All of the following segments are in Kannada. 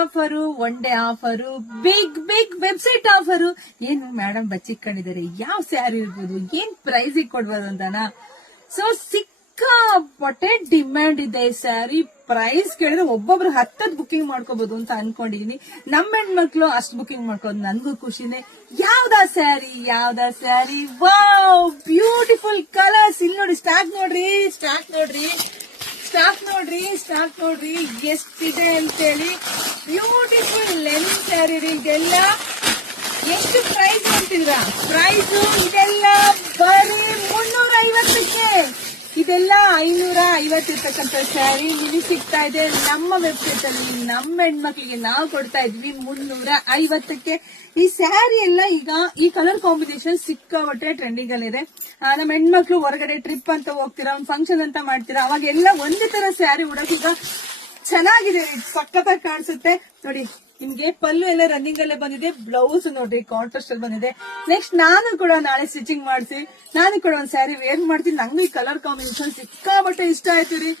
Offer, one day offer, big big website offer. ಏನು ಮೇಡಮ್ ಬಚ್ಚಿಕೊಂಡಿದ್ದಾರೆ, ಯಾವ ಸ್ಯಾರಿ ಇರ್ಬೋದು, ಏನ್ ಪ್ರೈಸ್ ಕೊಡ್ಬೋದು ಅಂತನಾ? ಸೊ ಸಿಕ್ಕಾಪಟ್ಟೆ ಡಿಮ್ಯಾಂಡ್ ಇದೆ ಸ್ಯಾರಿ. ಪ್ರೈಸ್ ಕೇಳಿದ್ರೆ ಒಬ್ಬೊಬ್ರು 10 ಬುಕಿಂಗ್ ಮಾಡ್ಕೋಬಹುದು ಅಂತ ಅನ್ಕೊಂಡಿದೀನಿ. ನಮ್ಮ ಹೆಣ್ಮಕ್ಳು ಅಷ್ಟು ಬುಕಿಂಗ್ ಮಾಡ್ಕೋದು ನನ್ಗೂ ಖುಷಿನೇ. ಯಾವ್ದಾ ಸ್ಯಾರಿ, ವಾವ್ ಬ್ಯೂಟಿಫುಲ್ ಕಲರ್ಸ್. ಇಲ್ಲಿ ನೋಡಿ, ಸ್ಟಾಕ್ ನೋಡ್ರಿ ಎಷ್ಟಿದೆ ಅಂತೇಳಿ. ಬ್ಯೂಟಿಫುಲ್ ಲೆಂತ್ ಸ್ಯಾರಿ ರೀ ಇದೆಲ್ಲ. ಎಷ್ಟು ಪ್ರೈಸ್ ಅಂತಿದ್ರ? ಪ್ರೈಸ್ ಇದೆಲ್ಲ ಬರೀ 350ಕ್ಕೆ. ಇದೆಲ್ಲ 550 ಇರ್ತಕ್ಕಂಥ ಸ್ಯಾರಿ ನಿಮಗೆ ಸಿಗ್ತಾ ಇದೆ ನಮ್ಮ ವೆಬ್ಸೈಟ್ ಅಲ್ಲಿ. ನಮ್ಮ ಹೆಣ್ಮಕ್ಳಿಗೆ ನಾವು ಕೊಡ್ತಾ ಇದ್ವಿ 350ಕ್ಕೆ. ಈ ಸ್ಯಾರಿ ಎಲ್ಲ ಈಗ ಈ ಕಲರ್ ಕಾಂಬಿನೇಷನ್ ಸಿಕ್ಕಾಪಟ್ಟೆ ಟ್ರೆಂಡಿಂಗ್ ಅಲ್ಲಿ ಇದೆ. ನಮ್ಮ ಹೆಣ್ಮಕ್ಳು ಹೊರಗಡೆ ಟ್ರಿಪ್ ಅಂತ ಹೋಗ್ತೀರಾ, ಒಂದು ಫಂಕ್ಷನ್ ಅಂತ ಮಾಡ್ತೀರಾ, ಅವಾಗೆಲ್ಲ ಒಂದೇ ತರ ಸ್ಯಾರಿ ಉಡೋಕೆ ಈಗ ಚೆನ್ನಾಗಿದೆ, ಸಖತ್ತಾಗಿ ಕಾಣಿಸುತ್ತೆ. ನೋಡಿ, ನಿಮ್ಗೆ ಪಲ್ಲು ಎಲ್ಲ ರನ್ನಿಂಗ್ ಅಲ್ಲೇ ಬಂದಿದೆ. ಬ್ಲೌಸ್ ನೋಡ್ರಿ ಕಾಂಟ್ರಾಸ್ಟ್ ಅಲ್ಲಿ ಬಂದಿದೆ. ನೆಕ್ಸ್ಟ್ ನಾನು ಕೂಡ ನಾಳೆ ಸ್ಟಿಚಿಂಗ್ ಮಾಡಿಸಿ ನಾನು ಕೂಡ ಒಂದ್ ಸ್ಯಾರಿ ವೇರ್ ಮಾಡ್ತೀನಿ. ನಂಗೂ ಈ ಕಲರ್ ಕಾಂಬಿನೇಷನ್ ಸಿಕ್ಕಾಬಟ್ಟೆ ಇಷ್ಟ ಆಯ್ತು ರೀ.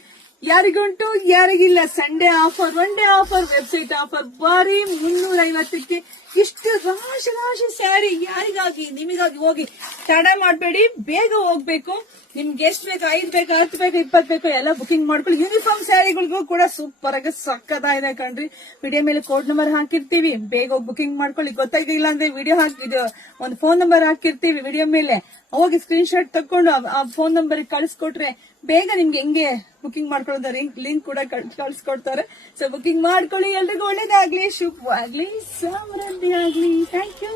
ಯಾರಿಗುಂಟು ಯಾರಿಗಿಲ್ಲ. Sunday offer, one day offer, website offer ಬರೀ 350ಕ್ಕೆ. ಇಷ್ಟು ರಾಶಿ ಸ್ಯಾರಿ ಯಾರಿಗಾಗಿ? ನಿಮಗಾಗಿ. ಹೋಗಿ ತಡ ಮಾಡಬೇಡಿ, ಬೇಗ ಹೋಗ್ಬೇಕು. ನಿಮ್ಗೆ ಎಷ್ಟು ಬೇಕು, 5 ಬೇಕು, 10 ಬೇಕು, 20 ಬೇಕು, ಎಲ್ಲ ಬುಕಿಂಗ್ ಮಾಡ್ಕೊಳ್ಳಿ. ಯೂನಿಫಾರ್ಮ್ ಸ್ಯಾರಿಗಳಿಗೂ ಕೂಡ ಸೂಪರ್ ಆಗಿ ಸಕ್ಕತ್ತಾಗಿದೆ ಕಣ್ರಿ. ವಿಡಿಯೋ ಮೇಲೆ ಕೋಡ್ ನಂಬರ್ ಹಾಕಿರ್ತೀವಿ, ಬೇಗ ಹೋಗಿ ಬುಕಿಂಗ್ ಮಾಡ್ಕೊಳ್ಳಿ. ಗೊತ್ತಾಗಿಲ್ಲ ಅಂದ್ರೆ ವಿಡಿಯೋ ಒಂದು ಫೋನ್ ನಂಬರ್ ಹಾಕಿರ್ತೀವಿ ವಿಡಿಯೋ ಮೇಲೆ. ಹೋಗಿ ಸ್ಕ್ರೀನ್ ಶಾಟ್ ತಕೊಂಡು ಆ ಫೋನ್ ನಂಬರ್ ಕಳಿಸ್ಕೊಟ್ರೆ ಬೇಗ ನಿಮ್ಗೆ ಹೆಂಗೆ ಬುಕಿಂಗ್ ಮಾಡ್ಕೊಳ್ಳೋದು ಲಿಂಕ್ ಕೂಡ ಕಳಿಸ್ಕೊಡ್ತಾರೆ. ಸೊ ಬುಕಿಂಗ್ ಮಾಡ್ಕೊಳ್ಳಿ. ಎಲ್ರಿಗೂ ಒಳ್ಳೇದಾಗ್ಲಿ, ಶುಭವಾಗ್ಲಿ, ಸಮೃದ್ಧಿ ಆಗ್ಲಿ. Thank you.